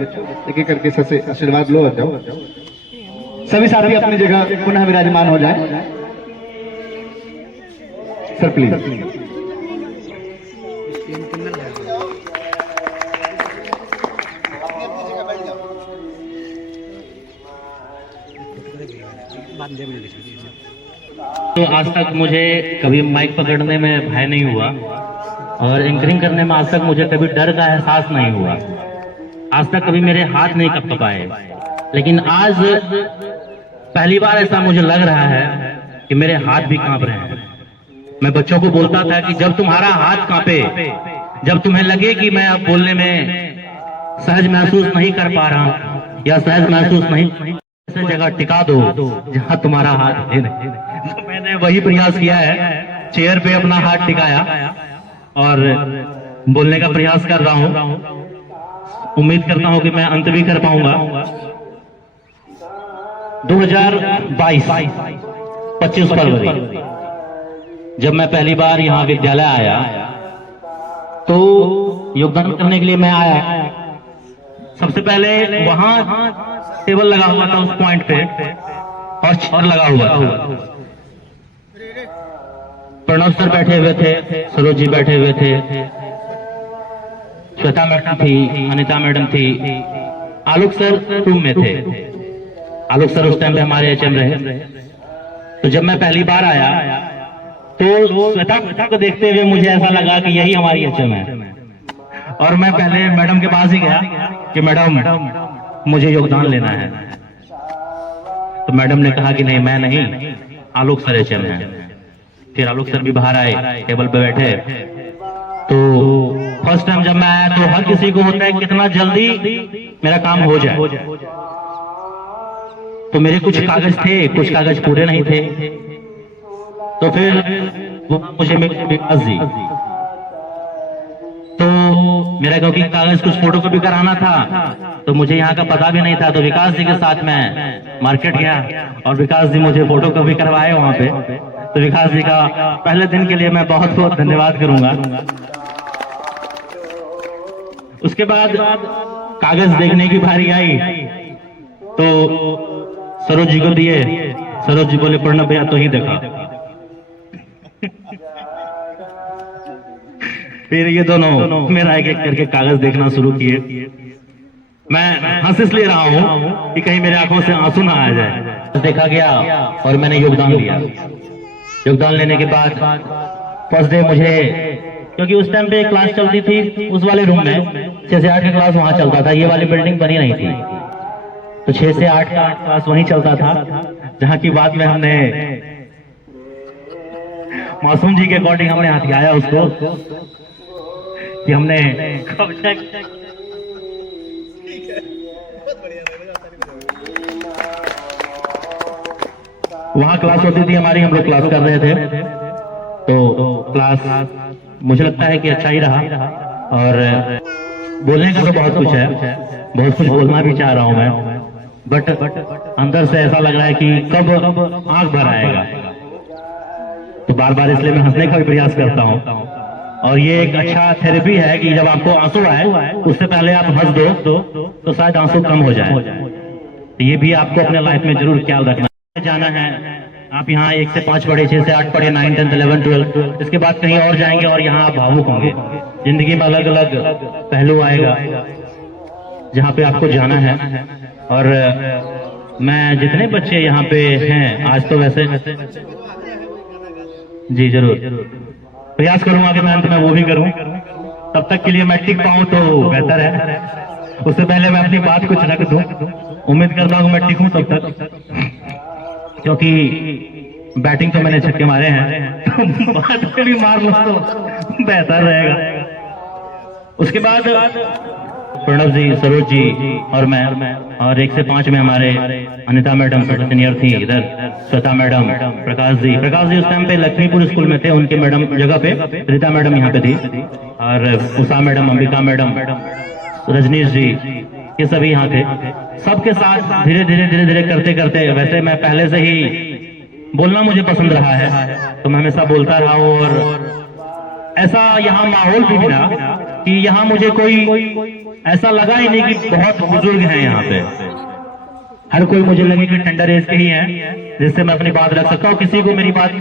एक एक करके सबसे आशीर्वाद लो और जाओ। सभी साथी अपनी जगह पुनः विराजमान हो जाएं। Sir please. तो आज तक मुझे कभी माइक पकड़ने में भय नहीं हुआ और एंकरिंग करने में आज तक मुझे कभी डर का एहसास नहीं हुआ। आज तक कभी मेरे हाथ नहीं कँपाए, लेकिन आज पहली बार ऐसा मुझे लग रहा है कि मेरे हाथ भी कांप रहे हैं। मैं बच्चों को बोलता था कि जब तुम्हारा हाथ कांपे, जब तुम्हें लगे कि मैं अब बोलने में सहज महसूस नहीं कर पा रहा हूं या सहज महसूस नहीं, ऐसी जगह टिका दो जहां तुम्हारा हाथ है। तो मैंने वही प्रयास किया है, चेयर पे अपना हाथ टिकाया और बोलने का प्रयास कर रहा हूं। उम्मीद करता हूं कि मैं अंत भी कर पाऊंगा। 2022 25 फरवरी जब मैं पहली बार यहाँ विद्यालय आया तो योगदान करने के लिए मैं आया। सबसे पहले वहां टेबल लगा हुआ था उस पॉइंट पे और चेयर लगा हुआ था। प्रणव सर बैठे हुए थे, सरोज जी बैठे हुए थे, श्वेता मैडम थी, अनिता मैडम थी, आलोक सर रूम में थे। आलोक सर उस टाइम पे हमारे एचएम रहे। तो जब मैं पहली बार आया तो श्वेता को देखते हुए मुझे ऐसा लगा कि यही हमारी एचएम है और मैं पहले मैडम के पास ही गया कि मैडम मुझे योगदान लेना है। तो मैडम ने कहा कि नहीं, मैं नहीं, आलोक सर एचएम है। फिर आलोक सर भी बाहर आए, टेबल पे बैठे। तो फर्स्ट टाइम जब मैं आया तो हर किसी को होता है कितना जल्दी मेरा काम हो जाए। तो मेरे कुछ कागज थे, कुछ कागज पूरे नहीं थे। तो फिर वो मुझे विकास दी। तो मेरा क्योंकि कागज कुछ फोटो कॉपी कराना था तो मुझे यहाँ का पता भी नहीं था। तो विकास जी के साथ मैं मार्केट गया और विकास जी मुझे फोटो कॉपी करवाए वहां पे। तो विकास जी का पहले दिन के लिए मैं बहुत बहुत धन्यवाद करूंगा। उसके बाद कागज देखने की बारी आई तो सरोज जी को दिए। सरोज जी बोले प्रणव भैया तो ही देखा। फिर ये दोनों मेरा एक एक करके कागज देखना शुरू किए। मैं हंस इसलिए रहा हूं कि कहीं मेरे आंखों से आंसू ना आ जाए। देखा गया और मैंने योगदान दिया। योगदान लेने के बाद फर्स्ट डे मुझे, क्योंकि उस टाइम पे क्लास चलती थी उस वाले रूम में, 6 से 8 की क्लास वहां चलता था। ये वाली बिल्डिंग बनी नहीं थी तो 6 से 8 का क्लास वहीं चलता था। जहां की बात में हमने मासूम जी के अकॉर्डिंग हमने हथियाया उसको कि हमने वहां क्लास होती थी हमारी, हम लोग क्लास कर रहे थे। तो क्लास मुझे लगता है कि अच्छा ही रहा और बोलने का तो बहुत कुछ है, बहुत कुछ बोलना भी चाह रहा हूं मैं, बट अंदर से ऐसा लग रहा है कि कब आंख भर आएगा। तो बार बार इसलिए मैं हंसने का भी प्रयास करता हूं और ये एक अच्छा थेरेपी है कि जब आपको आंसू आए उससे पहले आप हंस दो तो शायद आंसू कम हो जाए। तो ये भी आपको अपने लाइफ में जरूर ख्याल रखना जाना है। आप यहाँ 1 से 5 पढ़े, 6 से 8 पढ़े, 9, 10, 11, 12, इसके बाद कहीं और जाएंगे और यहाँ आप भावुक होंगे। जिंदगी में अलग अलग पहलू आएगा जहाँ पे आपको जाना है। और मैं जितने बच्चे यहाँ पे हैं आज, तो वैसे जी जरूर प्रयास करूंगा कि मैं अंत में वो भी करूं। तब तक के लिए मैं टिक पाऊं तो बेहतर है। उससे पहले मैं अपनी बात कुछ रख दूं। उम्मीद करता हूं मैं टिकूं तब तक, क्योंकि बैटिंग तो मैंने छक्के मारे हैं तो बात भी मार लो तो बेहतर रहेगा। उसके बाद प्रणव जी, सरोज जी और मैं, और 1 से 5 में हमारे अनिता मैडम सीनियर थी, इधर श्वेता मैडम, प्रकाश जी उस टाइम पे लक्ष्मीपुर स्कूल में थे, उनके मैडम जगह पे रीता मैडम यहाँ पे थी, और उषा मैडम, अंबिका मैडम, रजनीश जी, ये सभी यहाँ थे। सबके साथ धीरे धीरे करते करते, वैसे मैं पहले से ही बोलना मुझे पसंद रहा है तो मैं हमेशा बोलता रहा हूँ, और ऐसा यहाँ माहौल भी मिला कि यहाँ मुझे कोई ऐसा लगा ही नहीं कि बहुत बुजुर्ग हैं यहाँ पे। हर कोई मुझे लगे कि टेंडर एज के ही हैं, जिससे मैं अपनी बात रख सकता हूँ। किसी को मेरी बात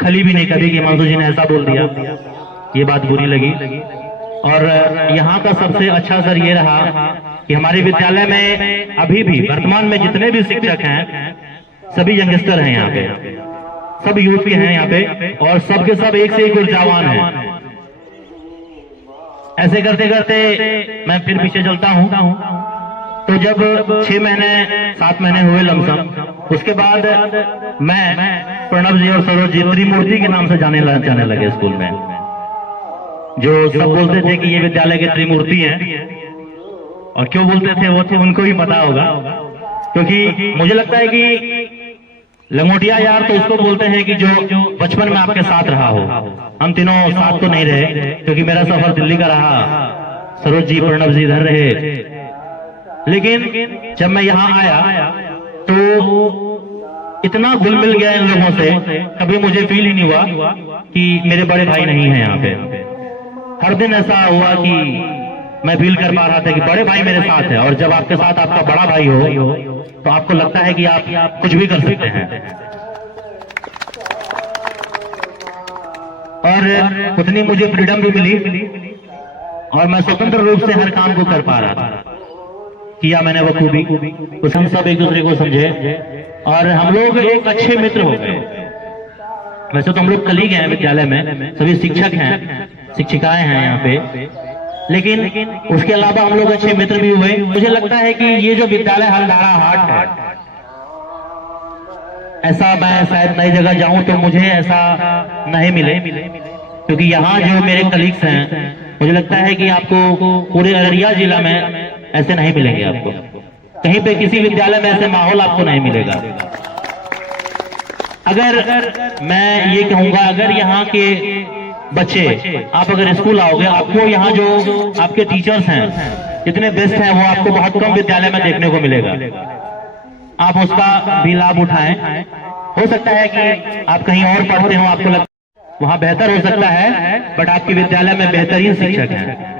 खली भी नहीं कभी कि हिमांशु जी ने ऐसा बोल दिया, ये बात बुरी लगी। और यहाँ का सबसे अच्छा असर ये रहा कि हमारे विद्यालय में अभी भी वर्तमान में जितने भी शिक्षक हैं सभी यंगस्टर हैं यहाँ पे, सब यूथ के हैं यहाँ पे, और सबके सब एक से एक ऊर्जावान हैं। ऐसे करते करते मैं फिर पीछे चलता हूँ। तो जब 6 महीने 7 महीने हुए लमसम, उसके बाद मैं प्रणव जी और सरोज जी त्रिमूर्ति के नाम से जाने लगे स्कूल में। जो सब बोलते थे कि ये विद्यालय के त्रिमूर्ति हैं, और क्यों बोलते थे वो तो उनको ही पता होगा, क्योंकि मुझे लगता है कि लंगोटिया यार तो उसको बोलते हैं कि जो बचपन में आपके साथ रहा हो। हम तीनों साथ तो नहीं रहे, क्योंकि मेरा सफर दिल्ली का रहा, सरोज जी प्रणव जी इधर रहे। लेकिन जब मैं यहाँ आया तो इतना घुल मिल गया इन लोगों से, कभी मुझे फील ही नहीं हुआ कि मेरे बड़े भाई नहीं हैं यहाँ पे। हर दिन ऐसा हुआ कि मैं फील कर पा रहा था कि बड़े भाई मेरे साथ है। और जब आपके साथ आपका बड़ा भाई हो तो आपको लगता है कि आप कुछ भी कर सकते हैं, और उतनी मुझे फ्रीडम भी मिली, और मैं स्वतंत्र रूप से हर काम को कर पा रहा था। किया मैंने बखूबी, कुछ हम सब एक दूसरे को समझे, और हम लोग एक अच्छे मित्र हो गए। वैसे तो हम लोग कलीग हैं विद्यालय में, सभी शिक्षक हैं, शिक्षिकाएं हैं यहाँ पे, लेकिन उसके अलावा हम लोग अच्छे मित्र भी हुए। मुझे लगता है कि ये जो विद्यालय हलधारा हाट है, ऐसा मैं शायद नई जगह जाऊं तो मुझे ऐसा नहीं मिले, क्योंकि यहाँ जो मेरे कलीग्स हैं, मुझे लगता है कि आपको पूरे अररिया जिला में ऐसे नहीं मिलेंगे। आपको कहीं पे किसी विद्यालय में ऐसे माहौल आपको नहीं मिलेगा। अगर मैं ये कहूंगा, अगर यहाँ के बच्चे, आप अगर स्कूल आओगे, आपको यहाँ जो आपके टीचर्स हैं इतने बेस्ट हैं, वो आपको बहुत कम विद्यालय में देखने को मिलेगा। आप उसका भी लाभ उठाएं। हो सकता है कि आप कहीं और पढ़ते हो, आपको लगता वहां बेहतर हो सकता है, बट आपके विद्यालय में बेहतरीन शिक्षक हैं।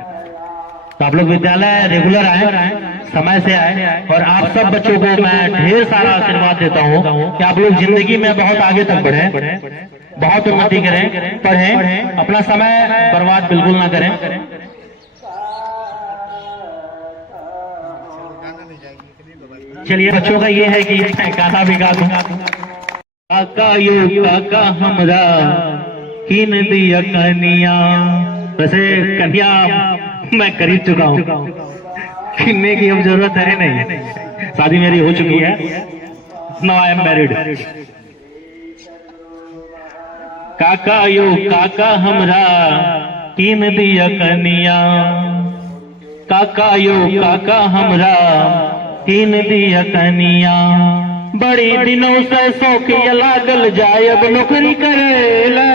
तो आप लोग विद्यालय रेगुलर आए, समय से आए, और आप सब बच्चों को मैं ढेर सारा आशीर्वाद देता हूँ कि आप लोग जिंदगी में बहुत आगे तक बढ़े, बहुत उन्नति करें, पढ़ें, अपना समय बर्बाद बिल्कुल ना करें। चलिए, बच्चों का ये है कि गाना भी गा दूं। काका यो काका हमरा किन दिया कन्या। वैसे कन्या मैं खरीद चुका हूँ, किनने की अब जरूरत है नहीं, शादी मेरी हो चुकी है। Now I am married. काका यो काका हमरा किन दिया कन्या, काका यो काका हमरा किन दिया कन्या। बड़ी दिनों से शौकिया लागल जायब नौकरी करेला,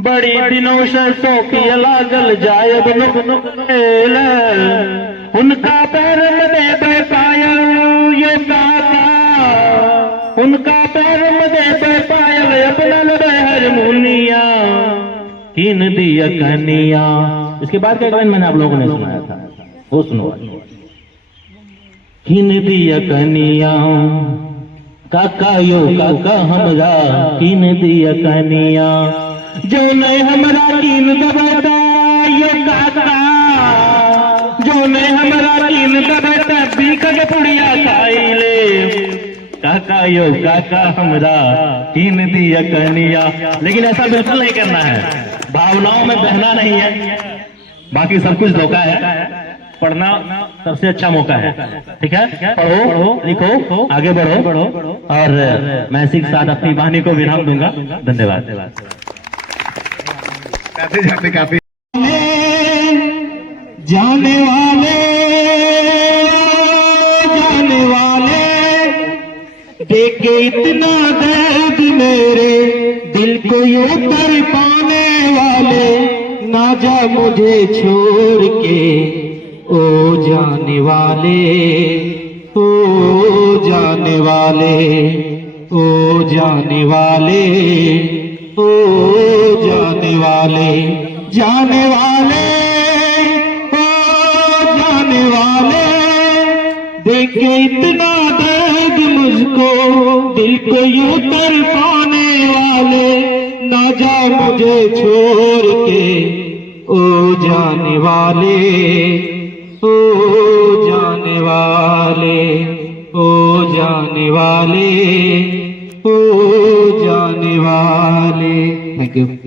बड़ी दिनों से शौकिया लागल जायब नौकरी करेला। उनका पैर में दे पायल ये काका, उनका पैर में दे पायल अपना लड़े हारमोनिया किन दिया कन्या। इसके बाद का गाना मैंने आप लोगों ने सुनाया था, वो सुनो। किन दिया कन्या, काका यो काका हमरा किन दिया कन्या। जो नहीं हमरा किन दबता ये काका, जो नहीं हमरा किन दबता बीकन पुड़िया खाइले। काका यो काका हमरा किन दिया कन्या। लेकिन ऐसा बिल्कुल नहीं करना है, भावनाओं में बहना नहीं है, बाकी सब कुछ धोखा है। पढ़ना सबसे अच्छा मौका है, ठीक है। पढ़ो, लिखो, आगे बढ़ो, और मैं इसी के साथ अपनी वाणी को विराम दूंगा। धन्यवाद। काफी जाने वाले देख के इतना दर्द मेरे दिल को यूं कर पाने वाले, ना जा मुझे छोड़ के ओ जाने वाले, ओ जाने वाले, ओ जाने वाले, ओ जाने वाले, जाने वाले। देखे इतना दर्द मुझको, दिल को यूं तड़पाने वाले, ना जा मुझे छोड़ के ओ जाने वाले, ओ जाने वाले, ओ जाने वाले, ओ जाने वाले। Thank you.